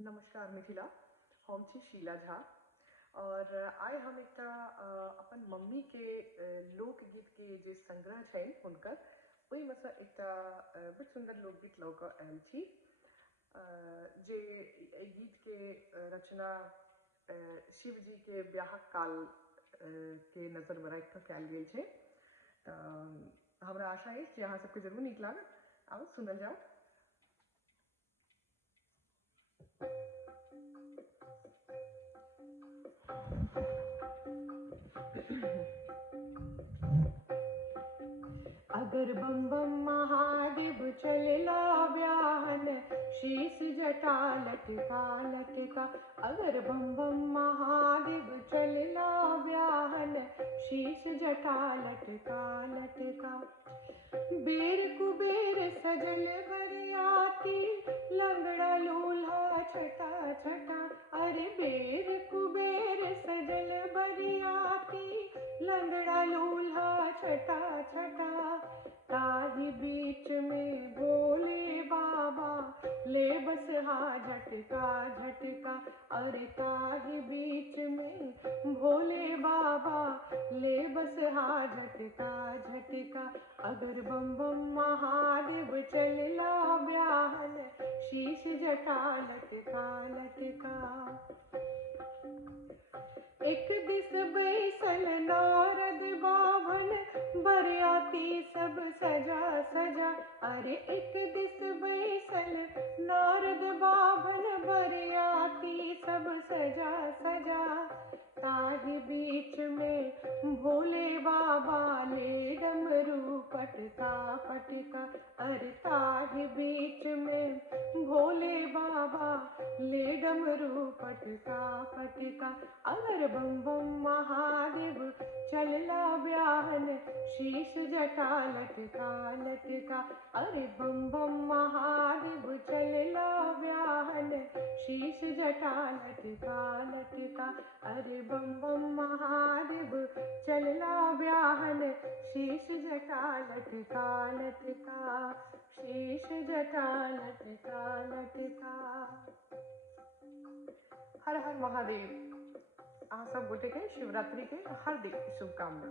नमस्कार मिथिला, हम छी शीला झा और आइ हम एकटा अपन मम्मी के लोकगीत के जे संग्रह छै हुनकर ओहिमे सँ एकटा बड़ सुंदर लोकगीत लऽ कऽ आयल छी। जे एहि गीत के रचना शिव जी के ब्याहक काल के नजर में राखि कऽ कयल गेल छै। तऽ हमरा आशा अछि जे अहाँ सबके जरूर नीक लागत। आउ सुनल जाओ। अगर बम बम महादेव चलला ब्याहन, शीश जटा लटका लटका। अगर बम बम महादेव चलला ब्याहन, शीश जटा लटका लटका। बेर कुबेर सजल बरियाती, लंगड़ा लूल्हा छटा छटा। अरे बेर कुबेर सजल बरियाती, लंगड़ा लूल्हा छटा छटा। ताही बीच में भोले बाबा ले बसहा झटका झटका। अरे ताही बीच में भोले बाबा ले बसहा झटका झटका। अगर बम बम महादेव चलला ब्याहन, शीश जटा लटका लटका। एक दिस बैसल नारद बाभन, बरियाती सब सजा सजा। अरे एक दिस बैसल नारद बाभन, बरियाती सब सजा सजा। ताही बीच में भोले बाबा ले डमरू पटका पटका। अरे ताही बीच में भोले बाबा ले डमरू पटका पटका। अगर बम बम महादेव चलला ब्याहन, शीश जटा लटका लटका। अरे बम बम महादेव चलला ब्याहन, शीश जटा लटका लटका। अरे बम बम महादेव चलला ब्याहन, शीश जटा लटका लटका। शीश जटा लटका लटका। हर हर महादेव। अहाँ सब गोटे के शिवरात्रि के हार्दिक शुभकामना।